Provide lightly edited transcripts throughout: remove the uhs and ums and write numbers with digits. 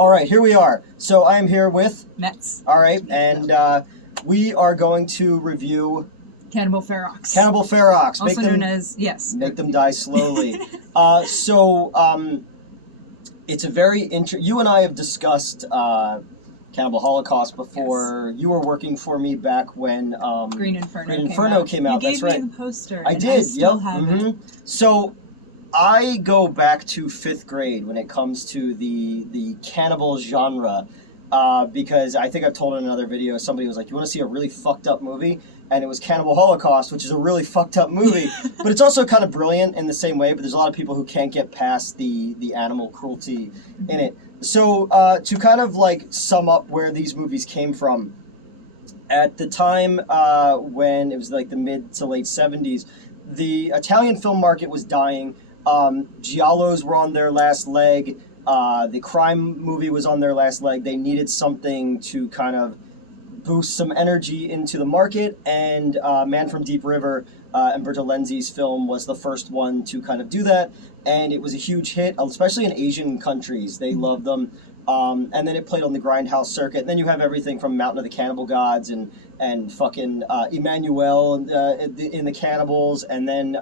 All right, here we are. So I am here with Metz. All right, and we are going to review Cannibal Ferox. Cannibal Ferox. Also known as, yes. Make them die slowly. It's a very you and I have discussed Cannibal Holocaust before. Yes. You were working for me back when Green Inferno came out. You That's gave right. me the poster. I did. I still have it. So I go back to 5th grade when it comes to the cannibal genre, because I think I've told in another video, somebody was like, you want to see a really fucked up movie? And it was Cannibal Holocaust, which is a really fucked up movie. But it's also kind of brilliant in the same way, but there's a lot of people who can't get past the animal cruelty in it. So to kind of like sum up where these movies came from, at the time when it was like the mid to late 70s, the Italian film market was dying. Giallos were on their last leg. The crime movie was on their last leg. They needed something to kind of boost some energy into the market, and Man from Deep River, Umberto Lenzi's film, was the first one to kind of do that, and it was a huge hit, especially in Asian countries. They loved them. And then it played on the Grindhouse circuit. And then you have everything from Mountain of the Cannibal Gods and fucking Emmanuel in the Cannibals, and then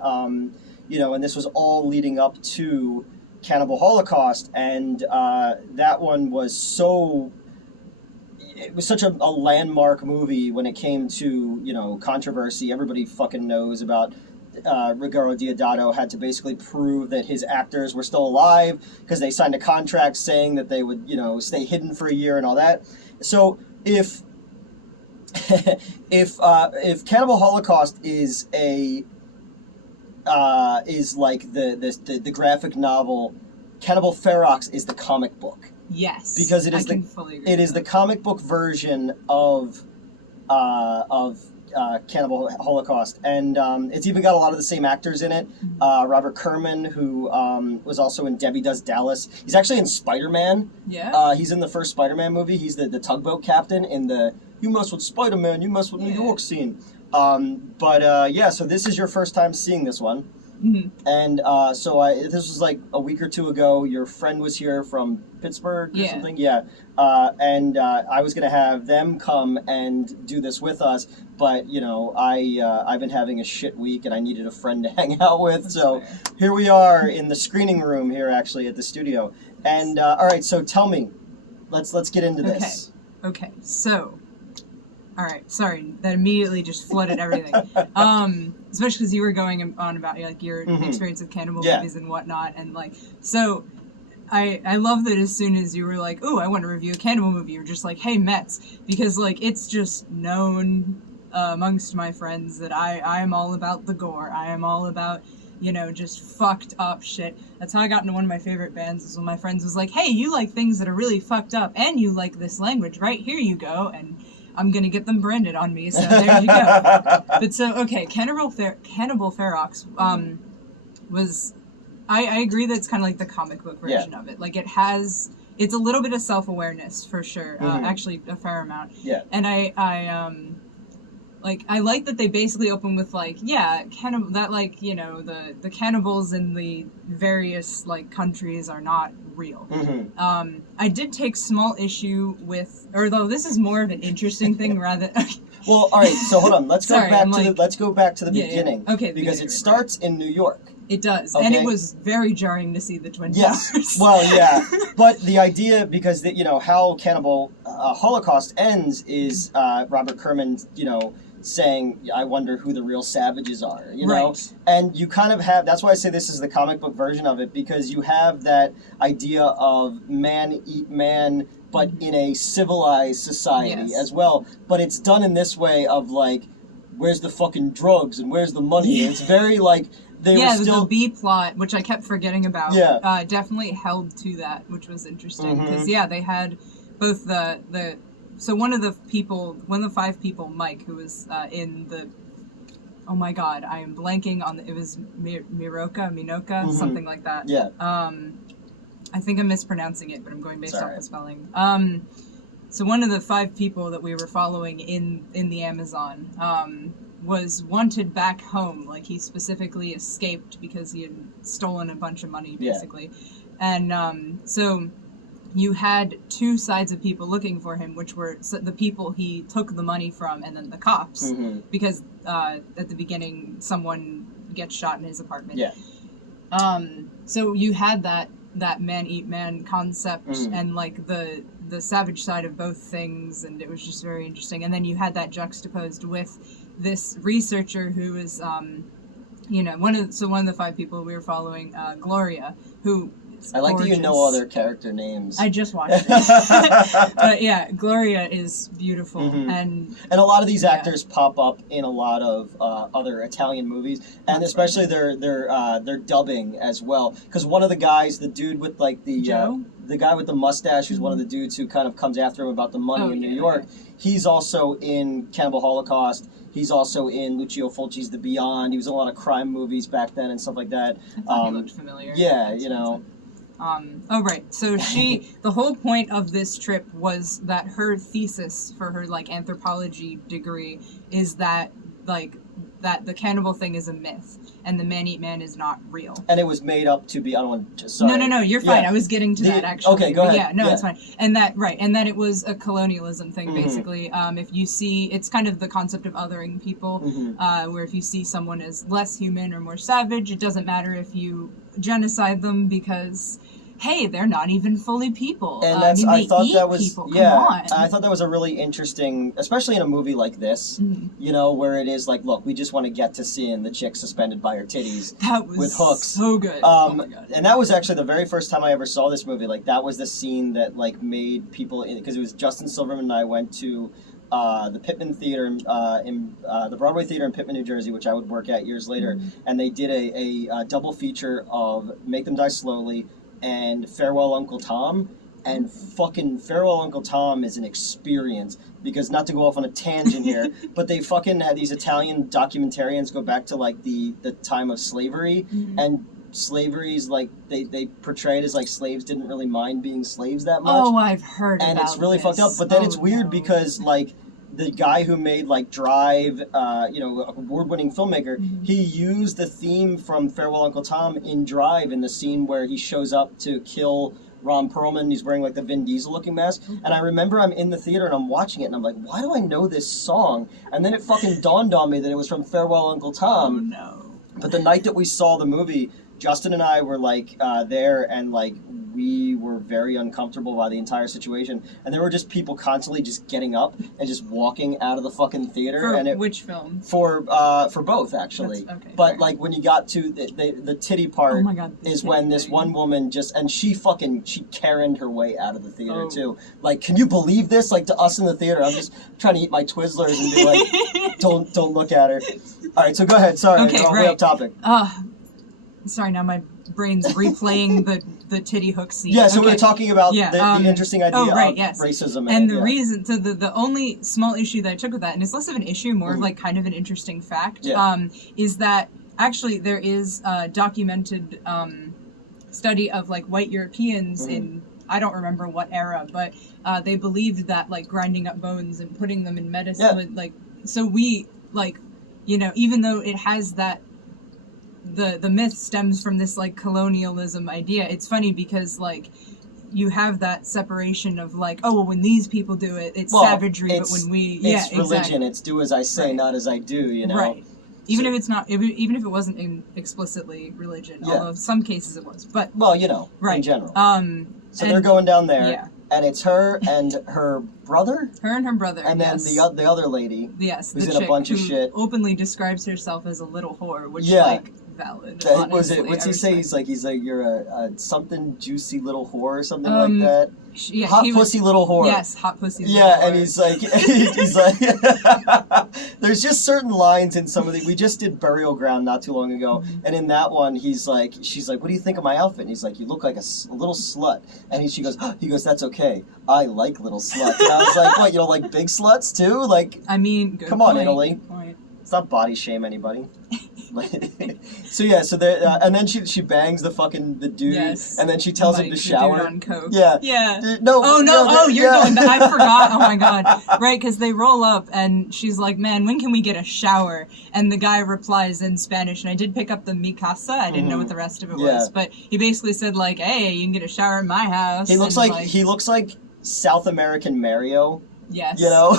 and this was all leading up to Cannibal Holocaust, and that one was such a landmark movie when it came to, controversy. Everybody fucking knows about Ruggero Deodato had to basically prove that his actors were still alive because they signed a contract saying that they would, stay hidden for a year and all that. So if Cannibal Holocaust is like the graphic novel, Cannibal Ferox is the comic book. Yes, because it is the comic book version of Cannibal Holocaust, and it's even got a lot of the same actors in it. Robert Kerman, who was also in Debbie Does Dallas. He's actually in Spider-Man. Yeah. He's in the first Spider-Man movie. He's the tugboat captain in the "You mess with Spider-Man, you mess with New York" scene. So this is your first time seeing this one. Mm-hmm. And this was like a week or two ago. Your friend was here from Pittsburgh or something. Yeah. I was gonna have them come and do this with us, but I've been having a shit week and I needed a friend to hang out with. That's so fair. Here we are in the screening room here, actually, at the studio. And all right, so tell me, let's get into this. Okay. So. All right, sorry, that immediately just flooded everything. Especially because you were going on about your experience with cannibal movies and whatnot, and so I love that as soon as you were like, "Ooh, I want to review a cannibal movie," you're just like, "Hey, Metz," because it's just known amongst my friends that I am all about the gore. I am all about just fucked up shit. That's how I got into one of my favorite bands. Is when my friends was like, "Hey, you like things that are really fucked up, and you like this language, right? Here you go." And I'm gonna get them branded on me, so there you go. But so, okay, Cannibal Ferox was... I agree that it's kind of like the comic book version of it. It's a little bit of self-awareness, for sure. Actually, a fair amount. Yeah. And I like that they basically open with, cannibal... That, the cannibals in the various, countries are not real. Mm-hmm. I did take small issue with... Although this is more of an interesting thing rather... Well, all right, so hold on. Let's go back to the beginning. Yeah. Okay, because it starts in New York. It does, okay. And it was very jarring to see the Twin Towers. Yes, well, yeah, but the idea, because how Cannibal Holocaust ends is Robert Kerman, saying, "I wonder who the real savages are," Right. And you kind of have, that's why I say this is the comic book version of it, because you have that idea of man eat man, but in a civilized society as well. But it's done in this way of where's the fucking drugs and where's the money? It's very the B plot, which I kept forgetting about, definitely held to that, which was interesting. Because, they had both so one of the 5 people, Mike, who was in the... Oh my god, I am blanking on it was Minoka, something like that. Yeah. I think I'm mispronouncing it, but I'm going based off the spelling. So one of the 5 people that we were following in the Amazon was wanted back home. He specifically escaped because he had stolen a bunch of money, basically. And so you had two sides of people looking for him, which were the people he took the money from and then the cops. Mm-hmm. Because at the beginning, someone gets shot in his apartment. Yeah. So you had that man-eat-man concept and, like, the savage side of both things, and it was just very interesting. And then you had that juxtaposed with this researcher who is, one of the 5 people we were following, Gloria, who... I like gorgeous. that you know all their character names. I just watched it. But yeah, Gloria is beautiful. And a lot of these actors pop up in a lot of other Italian movies, and especially their dubbing as well. Because one of the guys, the dude with like the guy with the mustache, who's one of the dudes who kind of comes after him about the money in New York, he's also in Cannibal Holocaust. He's also in Lucio Fulci's The Beyond. He was in a lot of crime movies back then and stuff like that. I thought he looked familiar. Yeah, you know. So the whole point of this trip was that her thesis for her, like, anthropology degree is that, like, that the cannibal thing is a myth and the man-eat-man is not real. And it was made up to be, I don't want to, sorry. No, you're fine. I was getting to that, actually. Okay, go ahead. Yeah, no, it's fine. And then it was a colonialism thing, basically. If you see, it's kind of the concept of othering people, where if you see someone as less human or more savage, it doesn't matter if you genocide them because... hey, they're not even fully people. And I thought that was a really interesting, especially in a movie like this, you know, where it is like, look, we just want to get to seeing the chick suspended by her titties with hooks. So good. Oh my God. And that was actually the very first time I ever saw this movie. Like, that was the scene that, like, made people, because it was Justin Silverman and I went to the Pittman Theater, the Broadway Theater in Pittman, New Jersey, which I would work at years later, and they did a double feature of Make Them Die Slowly and Farewell Uncle Tom, and fucking Farewell Uncle Tom is an experience, because, not to go off on a tangent here, but they fucking had these Italian documentarians go back to, like, the time of slavery, and slavery's, like, they portray it as, like, slaves didn't really mind being slaves that much. Oh, I've heard about And it's really this. fucked up, but then it's weird because, like, the guy who made, like, Drive, award-winning filmmaker, he used the theme from Farewell Uncle Tom in Drive in the scene where he shows up to kill Ron Perlman. He's wearing, like, the Vin Diesel-looking mask. And I remember I'm in the theater and I'm watching it and I'm like, why do I know this song? And then it fucking dawned on me that it was from Farewell Uncle Tom. Oh, no. But the night that we saw the movie, Justin and I were, like, there, and, like, we were very uncomfortable by the entire situation. And there were just people constantly just getting up and just walking out of the fucking theater. For which film? For both, actually. Okay, but, fair. like, when you got to the titty part, oh my God, is when this one woman and she Karen'd her way out of the theater, too. Like, can you believe this? Like, to us in the theater, I'm just trying to eat my Twizzlers and be like, don't look at her. All right, so go ahead. Sorry, I'm way off topic. Sorry, now my brain's replaying the titty hook scene. Yeah, so we were talking about the interesting idea of racism. And the reason, so the only small issue that I took with that, and it's less of an issue, more of, like, kind of an interesting fact, is that actually there is a documented study of, like, white Europeans in, I don't remember what era, but they believed that, like, grinding up bones and putting them in medicine would, like, so we, like, you know, even though it has that, the myth stems from this, like, colonialism idea. It's funny because, like, you have that separation of, like, oh, well, when these people do it, it's savagery, but when we... It's religion. It's do as I say, not as I do, you know? Right. Even if it's not... Even if it wasn't explicitly religion, although in some cases it was. But... well, you know, in general. So they're going down there, and it's her and her brother? Her and her brother, and then the other lady, who's in a bunch of shit. Openly describes herself as a little whore, which, like... valid. What's he say? He's like you're a something juicy little whore or something like that. Hot pussy little whore. Yes, hot pussy little whore. Yeah, and he's like there's just certain lines in some of the. We just did Burial Ground not too long ago, and in that one she's like, what do you think of my outfit? And he's like, you look like a little slut. And she goes, that's okay. I like little sluts. And I was like, what? You don't like big sluts too? Like, I mean, come on, Italy. Let's not body shame anybody. So yeah, so there, and then she bangs the dude, and then she tells him to shower. The dude on coke. Yeah. Yeah. No. Oh no! You're yeah. going back. I forgot. Oh my god. Right, because they roll up and she's like, "Man, when can we get a shower?" And the guy replies in Spanish, and I did pick up the mi casa. I didn't know what the rest of it was, but he basically said like, "Hey, you can get a shower in my house." He looks like South American Mario. Yes. You know?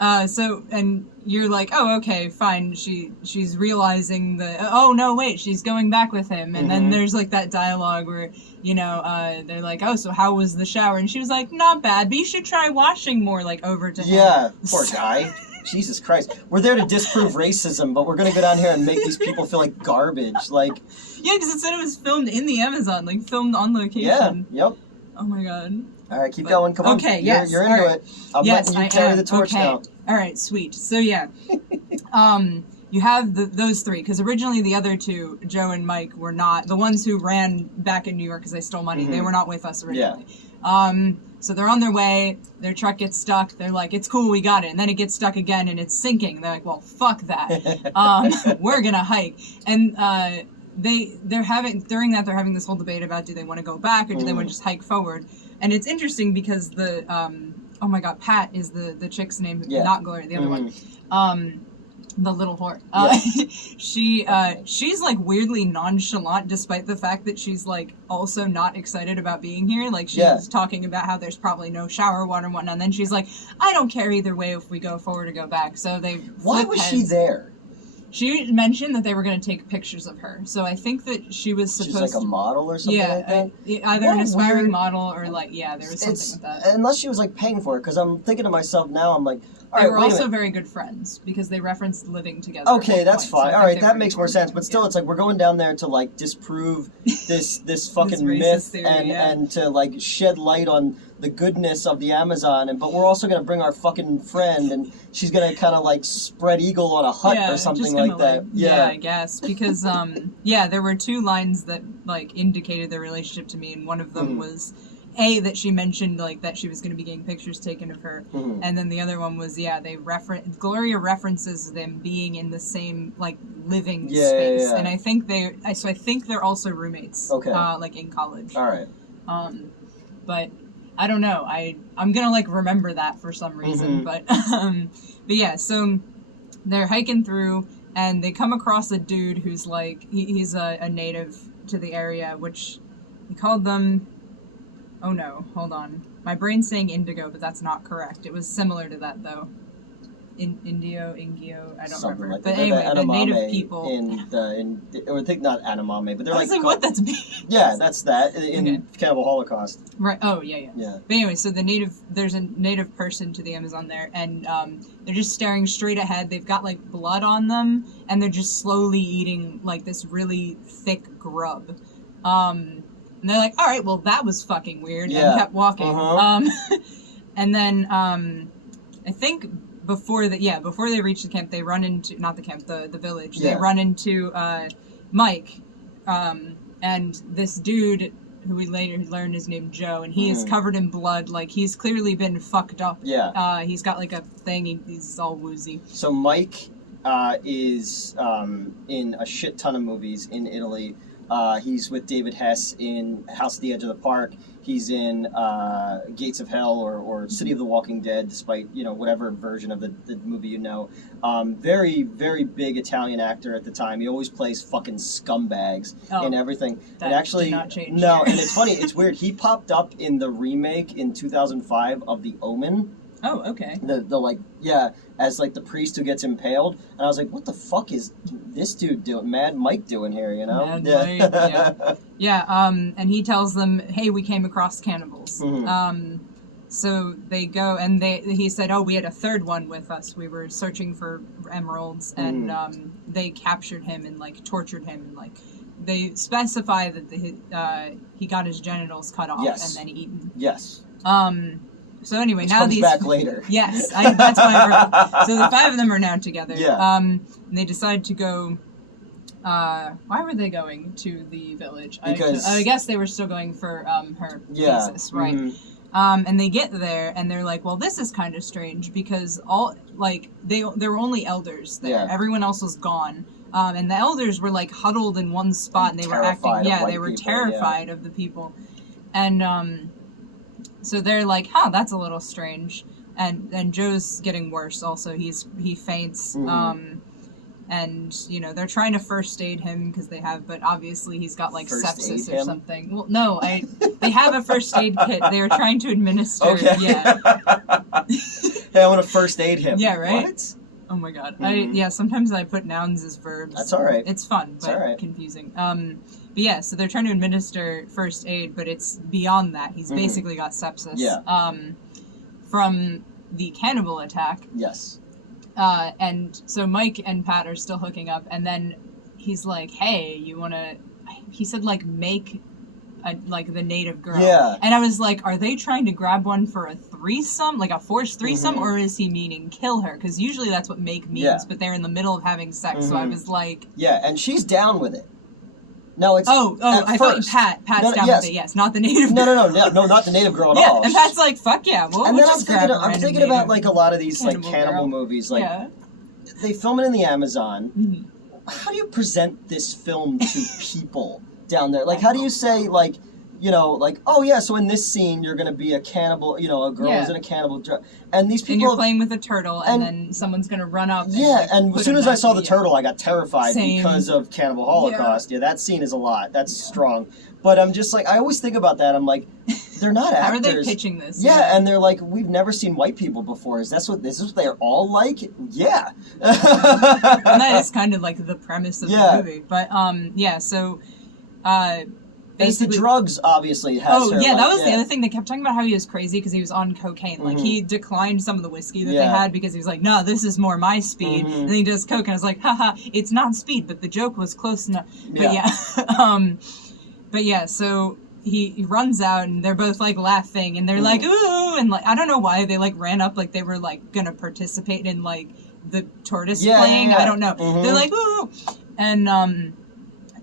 Yeah. So, and you're like, oh, okay, fine. She's realizing oh, no, wait, she's going back with him. And then there's, like, that dialogue where, you know, they're like, oh, so how was the shower? And she was like, not bad, but you should try washing more, like, over to him. Yeah, poor guy. Jesus Christ. We're there to disprove racism, but we're going to go down here and make these people feel like garbage. Like, yeah, because it said it was filmed in the Amazon, like, filmed on location. Yeah, yep. Oh, my God. All right, keep going. Come on. Okay, You're into it. I'm letting you carry the torch now. All right, sweet. So yeah, you have those three because originally the other two, Joe and Mike, were not the ones who ran back in New York because they stole money. They were not with us originally. Yeah. So they're on their way. Their truck gets stuck. They're like, "It's cool, we got it." And then it gets stuck again, and it's sinking. They're like, "Well, fuck that. We're gonna hike." And they're having this whole debate about do they want to go back or do they want to just hike forward. And it's interesting because the oh my god, Pat is the chick's name, not Gloria, the other one. The little whore. She's like weirdly nonchalant despite the fact that she's like also not excited about being here. Like she's talking about how there's probably no shower water and whatnot, and then she's like, I don't care either way if we go forward or go back. So they Why was she there? She mentioned that they were going to take pictures of her, so I think that she was supposed to... She's like a model or something like that? Either an aspiring model or like, there was something with that. Unless she was like paying for it, because I'm thinking to myself now, I'm like, they were also very good friends, because they referenced living together. Okay, that's fine. Alright, that makes more sense, but still, it's like, we're going down there to like disprove this fucking myth theory, and to like shed light on the goodness of the Amazon, but we're also gonna bring our fucking friend, and she's gonna kind of like spread eagle on a hut or something like that. Yeah, I guess because there were two lines that like indicated their relationship to me, and one of them was that she mentioned like that she was gonna be getting pictures taken of her, and then the other one was Gloria references them being in the same like living space, and I think they're also roommates. Okay, like in college. All right. But I don't know. I'm gonna like remember that for some reason, but yeah. So they're hiking through, and they come across a dude who's like he's a native to the area, which he called them. Oh no, hold on. My brain's saying indigo, but that's not correct. It was similar to that though. Ingio, I don't remember. Like but anyway, the native people. I think not Anamame, but they're like what? That's big. Yeah, that's that in Cannibal Holocaust. Right. Oh yeah. But anyway, so there's a native person to the Amazon there, and they're just staring straight ahead. They've got like blood on them, and they're just slowly eating like this really thick grub. And they're like, all right, well that was fucking weird, and kept walking. And then I think. Before they reach the camp, they run into the village. They run into Mike, and this dude who we later learned is named Joe, and he is covered in blood. Like he's clearly been fucked up. Yeah. He's got like a thing. He's all woozy. So Mike is in a shit ton of movies in Italy. He's with David Hess in House at the Edge of the Park. He's in Gates of Hell or City of the Walking Dead, despite, whatever version of the movie you know. Very, very big Italian actor at the time. He always plays fucking scumbags in everything. That did not change. No, and it's funny, it's weird. He popped up in the remake in 2005 of The Omen. Oh, okay. As like the priest who gets impaled, and I was like, what the fuck is this dude doing? Mad Mike doing here, Mad Mike, and he tells them, hey, we came across cannibals. So they go, and he said, oh, we had a third one with us. We were searching for emeralds, and they captured him and like tortured him, and like they specify that he got his genitals cut off and then eaten. Yes. So anyway, now comes back later. Yes, that's why I wrote. So the five of them are now together. Yeah. And they decide to go. Why were they going to the village? Because I guess they were still going for her thesis, right? And they get there, and they're like, well, this is kind of strange, because there were only elders there. Yeah. Everyone else was gone. And the elders were, like, huddled in one spot, and they were acting... Yeah, they were terrified of the people. And, so they're like, that's a little strange. And Joe's getting worse also. He faints. Mm-hmm. And, you know, they're trying to first aid him because they have, but obviously he's got, like, First sepsis aid or him? something. Well, no, they have a first aid kit. They are trying to administer, Okay. yeah. Hey, I want to first aid him. Yeah, right? What? Oh my god. Mhm. Sometimes I put nouns as verbs. That's all right. It's fun, but all right. confusing. But yeah, so they're trying to administer first aid, but it's beyond that. He's basically got sepsis. Yeah. From the cannibal attack. Yes. And so Mike and Pat are still hooking up, and then he's like, hey, you wanna... He said, like, make... the native girl. Yeah. And I was like, are they trying to grab one for a threesome? Like a forced threesome? Or is he meaning kill her? Because usually that's what make means, Yeah. but they're in the middle of having sex, so I was like... Yeah, and she's down with it. No, it's I first. thought Pat's down with it, yes, not the native girl. No, not the native girl at Yeah, all. and Pat's like, fuck yeah, And then I'm thinking about, like, a lot of these, like, cannibal cannibal girl. movies, like, Yeah. they film it in the Amazon. Mhm. How do you present this film to people down there? Like, how do you say, like, you know, like, oh yeah, so in this scene you're gonna be a cannibal, you know, a girl is in a cannibal and these people... And you're playing with a turtle, and then someone's gonna run up and, yeah, and as soon as I saw the turtle, I got terrified Same. because of Cannibal Holocaust. Yeah, that scene is a lot. That's strong. But I'm just like, I always think about that. I'm like, they're not actors. How are they pitching this? Yeah, and they're like, we've never seen white people before. Is this what they're all like? Yeah. And that is kind of like the premise of the movie. But so It's the drugs, obviously. Has Oh, her, yeah, like, that was the other thing. They kept talking about how he was crazy because he was on cocaine. Like, he declined some of the whiskey that they had because he was like, no, this is more my speed. And then he does coke, and I was like, haha, it's not speed, but the joke was close enough. But yeah, so he runs out, and they're both, like, laughing, and they're like, ooh, and, like, I don't know why they, like, ran up like they were, like, gonna participate in, like, the tortoise playing. Yeah. I don't know. They're like, ooh, and,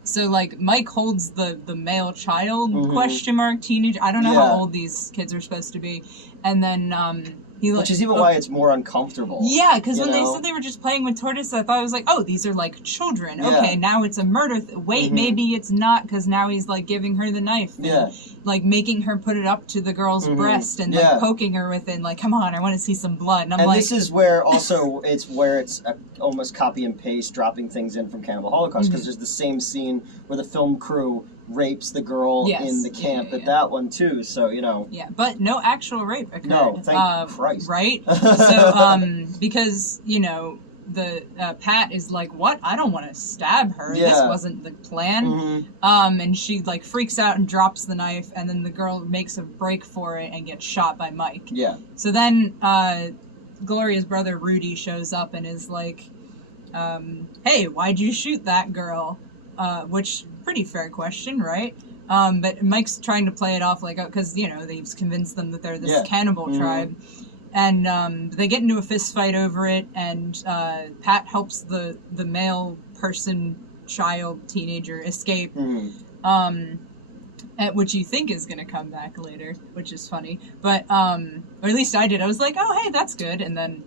so, like, Mike holds the male child, question mark, teenager. I don't know how old these kids are supposed to be. And then, he which is even why it's more uncomfortable. Yeah, because when they said they were just playing with tortoise, I thought it was like, oh, these are, like, children. Okay, now it's a murder. Wait, maybe it's not, because now he's, like, giving her the knife. And, like, making her put it up to the girl's breast and, like, poking her with it. And, like, come on, I want to see some blood. And I'm like... this is where also it's almost copy and paste, dropping things in from Cannibal Holocaust, because there's the same scene where the film crew rapes the girl in the camp at that one too, so you know. Yeah, but no actual rape occurred. No, thank Christ. Right? So, because, you know, the Pat is like, what? I don't want to stab her. This wasn't the plan. And she, like, freaks out and drops the knife, and then the girl makes a break for it and gets shot by Mike. Yeah. So then, Gloria's brother Rudy shows up and is like, hey, why'd you shoot that girl? Which, pretty fair question, right? But Mike's trying to play it off like, because, you know, they've convinced them that they're this cannibal tribe. And they get into a fist fight over it, and Pat helps the male person, child, teenager escape. Which you think is going to come back later, which is funny. But, or at least I did. I was like, oh, hey, that's good. And then,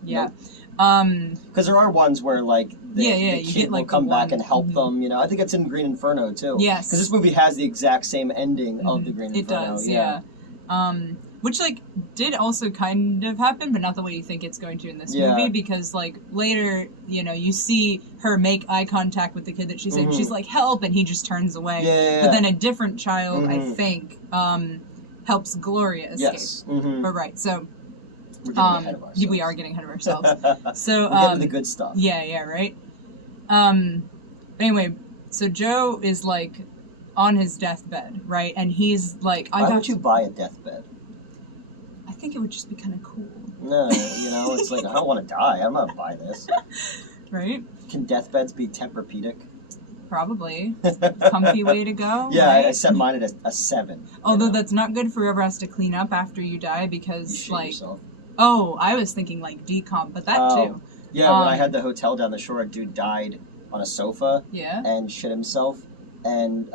because there are ones where, like, the you kid get, like, will come back and help them, you know. I think it's in Green Inferno, too. Yes. Because this movie has the exact same ending of the Green Inferno. It does, yeah. Which, like, did also kind of happen, but not the way you think it's going to in this movie, because, like, later, you know, you see her make eye contact with the kid that she's in. She's like, help, and he just turns away. But then a different child, I think, helps Gloria escape. Yes. But right, so... We're getting ahead of ourselves. We are getting ahead of ourselves. So, we're getting the good stuff. Yeah, right? Anyway, so Joe is, like, on his deathbed, right? And he's like, Why would you buy a deathbed? I think it would just be kind of cool. No, you know, it's like, I don't want to die. I'm not buy this. Right? Can deathbeds be Tempur-Pedic? Probably. Comfy way to go. Yeah, right? I set mine at a 7. Although that's not good for whoever has to clean up after you die, because, you shit like... yourself. Oh, I was thinking, like, decomp, but that too. Yeah, when I had the hotel down the shore, a dude died on a sofa and shit himself. and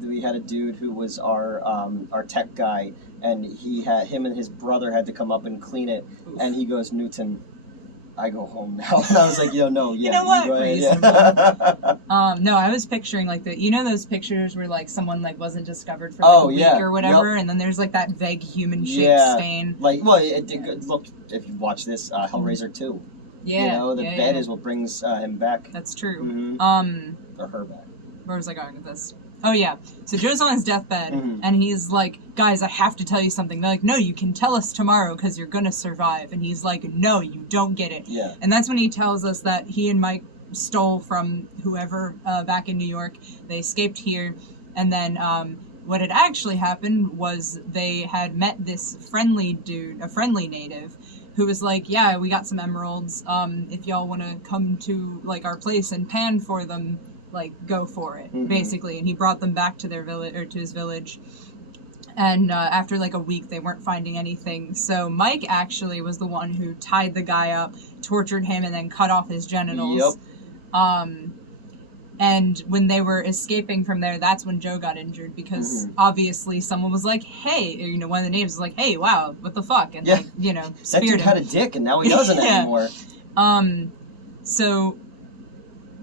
we had a dude who was our tech guy, and him and his brother had to come up and clean it. Oof. And he goes, Newton, I go home now. And I was like, no, yeah. You know what? Yeah. No, I was picturing like those pictures where like someone like wasn't discovered for like a week or whatever, yep. And then there's like that vague human shaped stain. Like, well, look, if you watch this, Hellraiser 2. Yeah. You know, the bed is what brings him back. That's true. Mm-hmm. Or her back. Where was I going with this? Oh, yeah. So Joe's on his deathbed, and he's like, guys, I have to tell you something. They're like, no, you can tell us tomorrow because you're going to survive. And he's like, no, you don't get it. Yeah. And that's when he tells us that he and Mike stole from whoever back in New York. They escaped here. And then what had actually happened was they had met this friendly dude, a friendly native, who was like, yeah, we got some emeralds. If y'all want to come to like our place and pan for them, like, go for it, basically. And he brought them back to their village, or to his village. And after like a week, they weren't finding anything. So Mike actually was the one who tied the guy up, tortured him, and then cut off his genitals. Yep. And when they were escaping from there, that's when Joe got injured, because obviously someone was like, hey, you know, one of the neighbors was like, hey, wow, what the fuck? And like, you know, that dude had a dick and now he doesn't anymore. So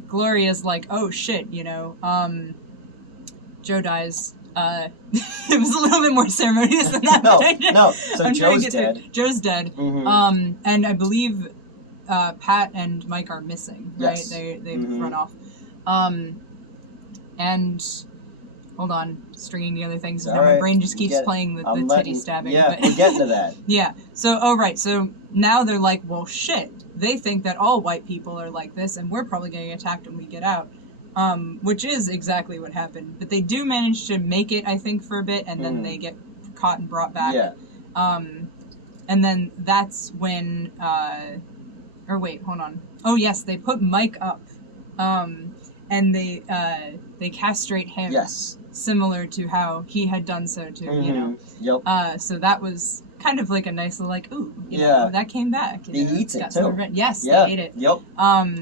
Gloria's like, oh shit, you know, Joe dies. It was a little bit more ceremonious than that. No. So Joe's dead. Joe's dead. And I believe Pat and Mike are missing, right? Yes. They've run off. And hold on, stringing together things. Now my brain just keeps playing the titty stabbing. Yeah, we're getting to that. Yeah. So, right. So now they're like, well, shit. They think that all white people are like this, and we're probably getting attacked when we get out. Which is exactly what happened. But they do manage to make it, I think, for a bit, and then they get caught and brought back. Yeah. And then that's when, or wait, hold on. Oh, yes, they put Mike up. And they castrate him. Yes. Similar to how he had done so too, you know. Yep. So that was kind of like a nice little like, ooh, you know, that came back. He eats it too. Yes, they ate it. Yep.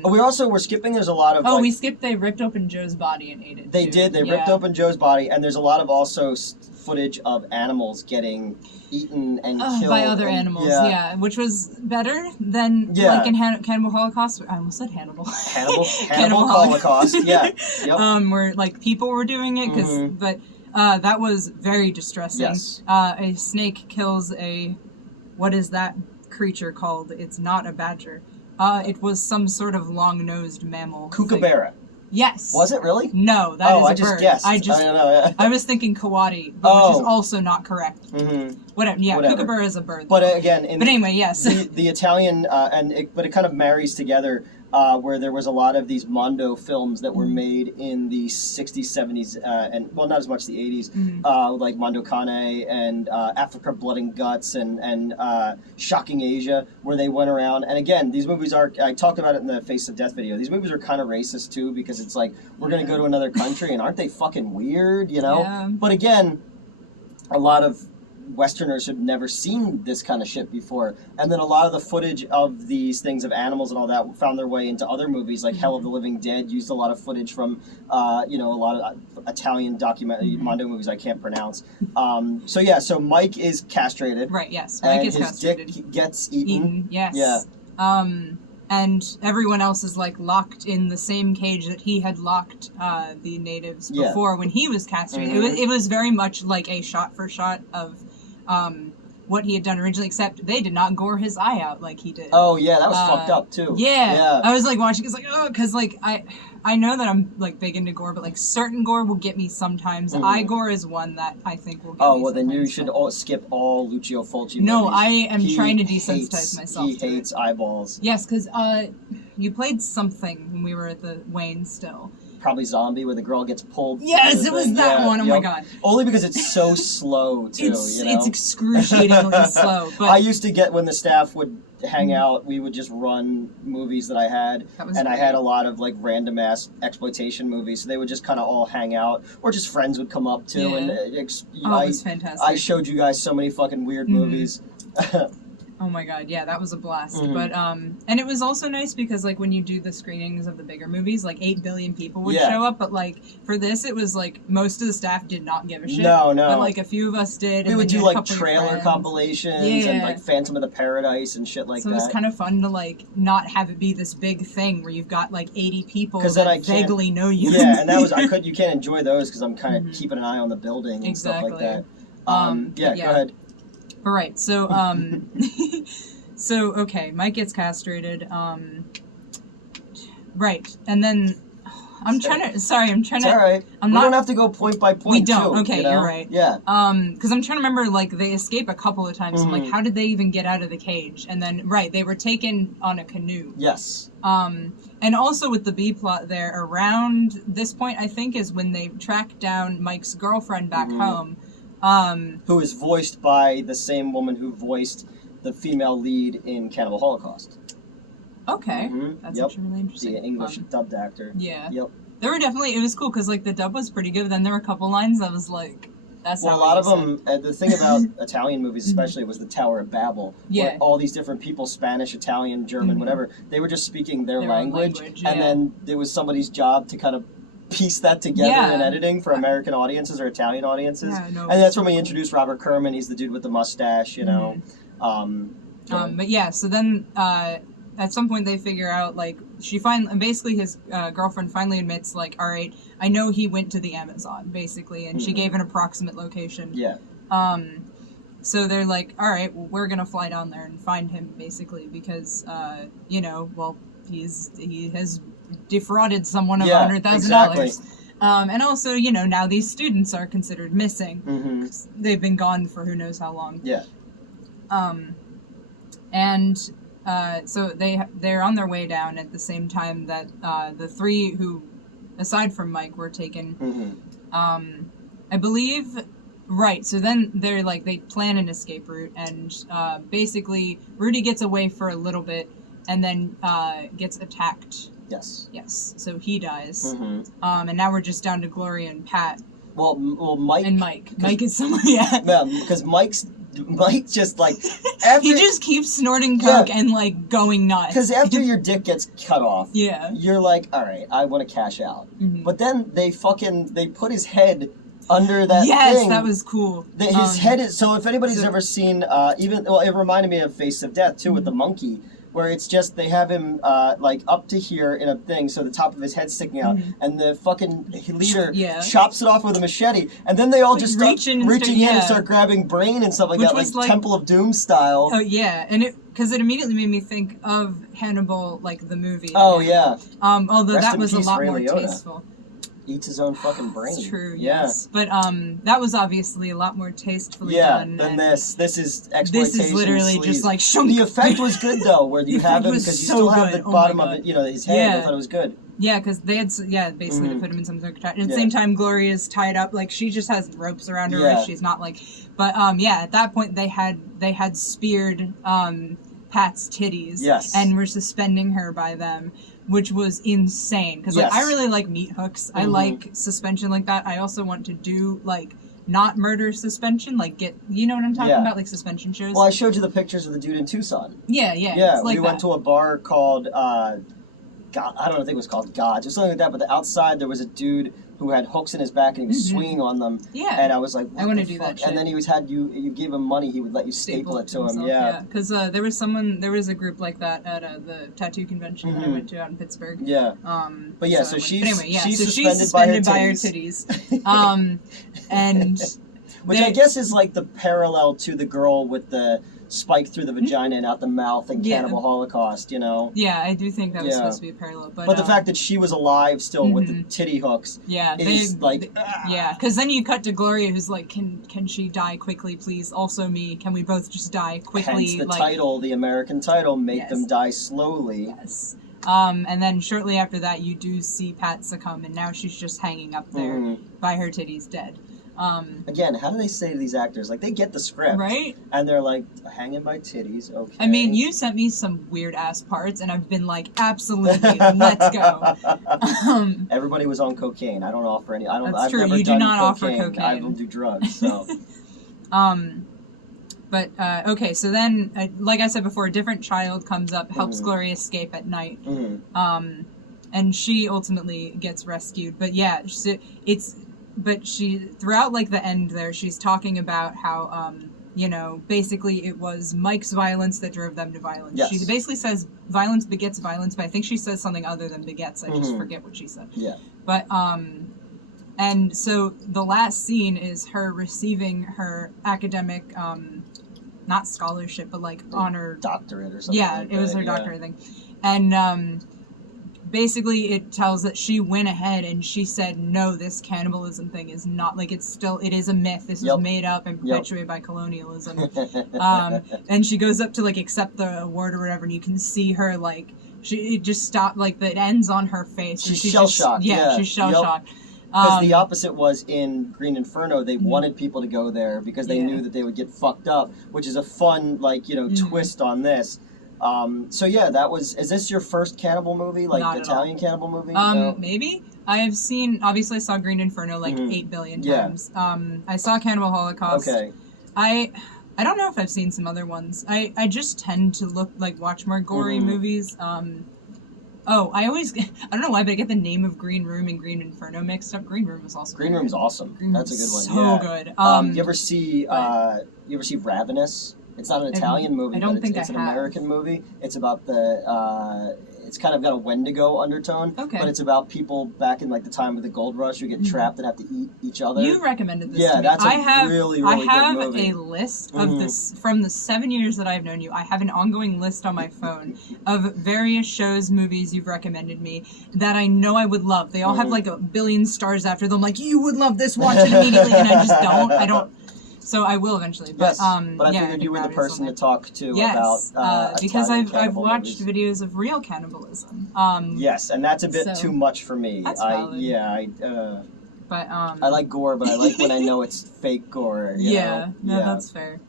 We're skipping. There's a lot of. We skipped. They ripped open Joe's body and ate it. They did. They ripped open Joe's body, and there's a lot of also footage of animals getting eaten and killed by other animals. Yeah, which was better than like in Cannibal Holocaust. I almost said Hannibal. Cannibal Holocaust. Yeah. Yep. Where like people were doing it, but that was very distressing. Yes. A snake kills what is that creature called? It's not a badger. It was some sort of long-nosed mammal. Kookaburra. Yes. Was it really? No, that is a bird. I just guessed. I don't know. Yeah. I was thinking coati, which is also not correct. Whatever. Yeah, kookaburra is a bird. But again, anyway, yes. The Italian, but it kind of marries together. Where there was a lot of these Mondo films that were made in the 60s, 70s, and well, not as much the 80s, like Mondo Cane and Africa Blood and Guts and Shocking Asia, where they went around. And again, these movies are, I talked about it in the Face of Death video, these movies are kind of racist too, because it's like, we're going to go to another country, and aren't they fucking weird, you know? Yeah. But again, a lot of Westerners had never seen this kind of shit before, and then a lot of the footage of these things of animals and all that found their way into other movies, like Hell of the Living Dead used a lot of footage from a lot of Italian documentary Mondo movies I can't pronounce. So Mike is castrated, right? Yes, Mike is castrated. His dick gets eaten. Yes. Yeah. And everyone else is like locked in the same cage that he had locked the natives before when he was castrated. It was very much like a shot for shot of what he had done originally, except they did not gore his eye out like he did. Oh yeah, that was fucked up too. Yeah. I was like watching, because like I know that I'm like big into gore, but like certain gore will get me sometimes. Eye gore is one that I think will get me. Oh well, then you should skip all Lucio Fulci movies. No, I am trying to desensitize myself. He hates eyeballs. Yes, because you played something when we were at the Wayne still. Probably Zombie, where the girl gets pulled. Yes, it was that one. Oh my god! Only because it's so slow too. It's excruciatingly slow. But I used to get, when the staff would hang out, we would just run movies that I had, I had a lot of like random ass exploitation movies. So they would just kind of all hang out, or just friends would come up too. And it was fantastic. I showed you guys so many fucking weird movies. Oh my god, yeah, that was a blast. Mhm. But and it was also nice because like when you do the screenings of the bigger movies, like 8 billion people would Yeah. show up, but like for this it was like most of the staff did not give a shit. No. But like a few of us did. We and would then you do had a like couple of your trailer friends. compilations and Yeah. like Phantom of the Paradise and shit like so that. it was kind of fun to like not have it be this big thing where you've got like 80 people 'Cause that then I can't- vaguely know you. Yeah, and that was you can't enjoy those because I'm kind of keeping an eye on the building and stuff like Exactly. that. Yeah, go ahead. All right, so so okay, Mike gets castrated. Right, and then I'm trying to. It's all right. I'm We not. don't have to go point by point. We don't. Too, Okay, you know? you're right. Yeah. Because I'm trying to remember, like they escape a couple of times. I'm Mhm. like, how did they even get out of the cage? And then, right, they were taken on a canoe. Yes. And also with the B plot there, around this point, I think, is when they track down Mike's girlfriend back Mhm. home. Who is voiced by the same woman who voiced the female lead in Cannibal Holocaust. Okay, Mhm. that's Yep. actually really interesting. The English dubbed actor. Yeah. Yep. There were definitely, it was cool because like the dub was pretty good. Then there were a couple lines that was like, that's Well, not a lot what of you them. The thing about Italian movies, especially, was the Tower of Babel. Yeah. Where all these different people, Spanish, Italian, German, Mhm. whatever, they were just speaking their Their own language, language, and yeah. then it was somebody's job to kind of piece that together Yeah. in editing for American audiences or Italian audiences. Yeah, no, And that's when so we cool. introduced Robert Kerman. He's the dude with the mustache, you know. But yeah, so then at some point they figure out like basically his girlfriend finally admits like, all right, I know he went to the Amazon basically, and she Mhm. gave an approximate location. Yeah. So they're like, all right, well, we're gonna fly down there and find him basically because he has defrauded someone of Yeah, $100,000. exactly. And also, now these students are considered missing. Mm-hmm. They've been gone for who knows how long. Yeah. So they're on their way down at the same time that the three who, aside from Mike, were taken. Mm-hmm. I believe. Right. So then they're like they plan an escape route, and basically Rudy gets away for a little bit, and then gets attacked. Yes. Yes. So he dies. Mm-hmm. And now we're just down to Gloria and Pat. Well, Mike. And Mike. Mike is somewhere. Yeah. Because Mike just like after He just keeps snorting coke and like going nuts. Because after your dick gets cut off, yeah, you're like, all right, I want to cash out. Mhm. But then they put his head under that yes, thing. that was cool. His head is so. If anybody's ever seen, it reminded me of Face of Death too with the monkey, where it's just they have him like up to here in a thing, so the top of his head's sticking out, and the fucking leader chops it off with a machete, and then they all just start reaching in and start grabbing brain and stuff like that, like Temple of Doom style. Oh yeah, and because it immediately made me think of Hannibal, like the movie. Oh yeah. Although Rest that in was peace, a lot Ray more Liotta. tasteful. Eats his own fucking brain. It's true, yeah. yes. But that was obviously a lot more tastefully done. Than this. This is exploitation. This is literally sleaze. just like The effect was good though, where you have him was because you so still have good. the Oh bottom my of God. it, his head. I thought it was good. Yeah, because they had basically they put him in some sort of at the Yeah. same time Gloria's tied up, like she just has ropes around her wrist. She's not like, but at that point they had speared Pat's titties, and were suspending her by them, which was insane. Because like I really like meat hooks. I like suspension like that. I also want to do like not murder suspension, like get what I'm talking about, like suspension shows. Well, I showed you the pictures of the dude in Tucson. Yeah. Yeah, like we went to a bar called God, I don't know, I think it was called Gods or something like that. But the outside there was a dude who had hooks in his back and he was swinging on them. Yeah. And I was like, what I want to the do fuck? that shit. And then you gave him money, he would let you staple it to him. himself, Yeah. Because there was a group like that at the tattoo convention that I went to out in Pittsburgh. Yeah. But yeah, so she's suspended suspended by by her her titties. And which I guess is like the parallel to the girl with the spike through the vagina and out the mouth in Cannibal Holocaust, Yeah, I do think that was supposed to be a parallel. But the fact that she was alive still with the titty hooks is because then you cut to Gloria who's like, can she die quickly, please? Also me, can we both just die quickly? Hence the title, the American title, Make Them Die Slowly. Yes. And then shortly after that you do see Pat succumb, and now she's just hanging up there by her titties dead. Again, how do they say to these actors? Like, they get the script. Right? And they're like, hanging by titties, okay. I mean, you sent me some weird-ass parts, and I've been like, absolutely, let's go. Everybody was on cocaine. I don't offer any... That's true. Never you do done not cocaine. offer cocaine. I don't do drugs, so... But okay, so then, like I said before, a different child comes up, helps Gloria escape at night, and she ultimately gets rescued. But yeah, but she throughout like the end there, she's talking about how basically it was Mike's violence that drove them to violence. Yes. She basically says violence begets violence, but I think she says something other than begets. I just forget what she said. Yeah. But and so the last scene is her receiving her academic, not scholarship, but like honor doctorate or something. Yeah, like it was her doctorate thing. And basically it tells that she went ahead and she said, no, this cannibalism thing is not, like, it is a myth. This was made up and perpetuated by colonialism. And she goes up to, like, accept the award or whatever, and you can see her, like, it just stopped, like, it ends on her face. She's shell-shocked. Yeah, she's shell-shocked. Because the opposite was in Green Inferno, they wanted people to go there because they knew that they would get fucked up, which is a fun, like, twist on this. So yeah, is this your first cannibal movie? Like, Italian cannibal movie? No? Maybe. Obviously I saw Green Inferno like 8 billion times. I saw Cannibal Holocaust. Okay. I don't know if I've seen some other ones. I just tend to watch more gory movies. I don't know why, but I get the name of Green Room and Green Inferno mixed up. Green Room is also Green Room's awesome. That's a good one. So good. You ever see Ravenous? It's not an Italian movie, but it's an American movie. It's about it's kind of got a Wendigo undertone, but it's about people back in like the time of the gold rush who get trapped and have to eat each other. You recommended this to me. That's really, really good movie. I have a list of this from the 7 years that I've known you. I have an ongoing list on my phone of various shows, movies you've recommended me that I know I would love. They all have like a billion stars after them, like, you would love this, watch it immediately, and I just don't. I don't. So I will eventually. But, but I figured you were the person to talk to about because Italian I've watched movies. videos of real cannibalism. Yes, and that's a bit too much for me. That's valid. But I like gore, but I like when I know it's fake gore. You know? That's fair.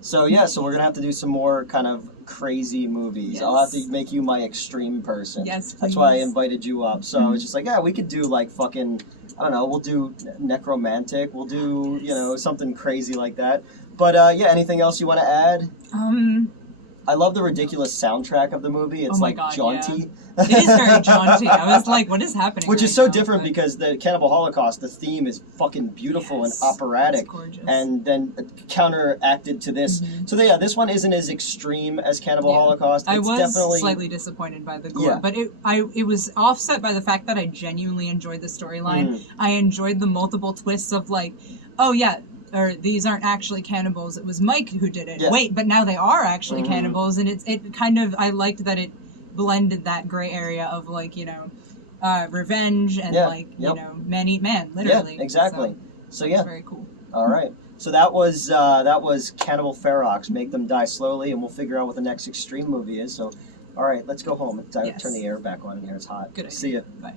So we're gonna have to do some more kind of crazy movies. I'll have to make you my extreme person. Yes, please. That's why I invited you up. So it's just like, we could do like fucking, I don't know, we'll do necromantic, we'll do, something crazy like that. But anything else you want to add? I love the ridiculous soundtrack of the movie. It's jaunty. Yeah. It is very jaunty. I was like, what is happening? Which is so different because the Cannibal Holocaust, the theme is fucking beautiful and operatic. It's gorgeous. And then counteracted to this. So this one isn't as extreme as Cannibal Holocaust. I was definitely slightly disappointed by the gore, but it was offset by the fact that I genuinely enjoyed the storyline. I enjoyed the multiple twists of like, or these aren't actually cannibals, it was Mike who did it. Wait, but now they are actually cannibals, and it kind of, I liked that it blended that gray area of like, revenge and man eat man, literally. Yeah, exactly. So it's very cool. All right. So that was Cannibal Ferox, Make Them Die Slowly, and we'll figure out what the next extreme movie is. So, all right, let's go home. Turn the air back on in here. It's hot. Good idea. See ya. Bye.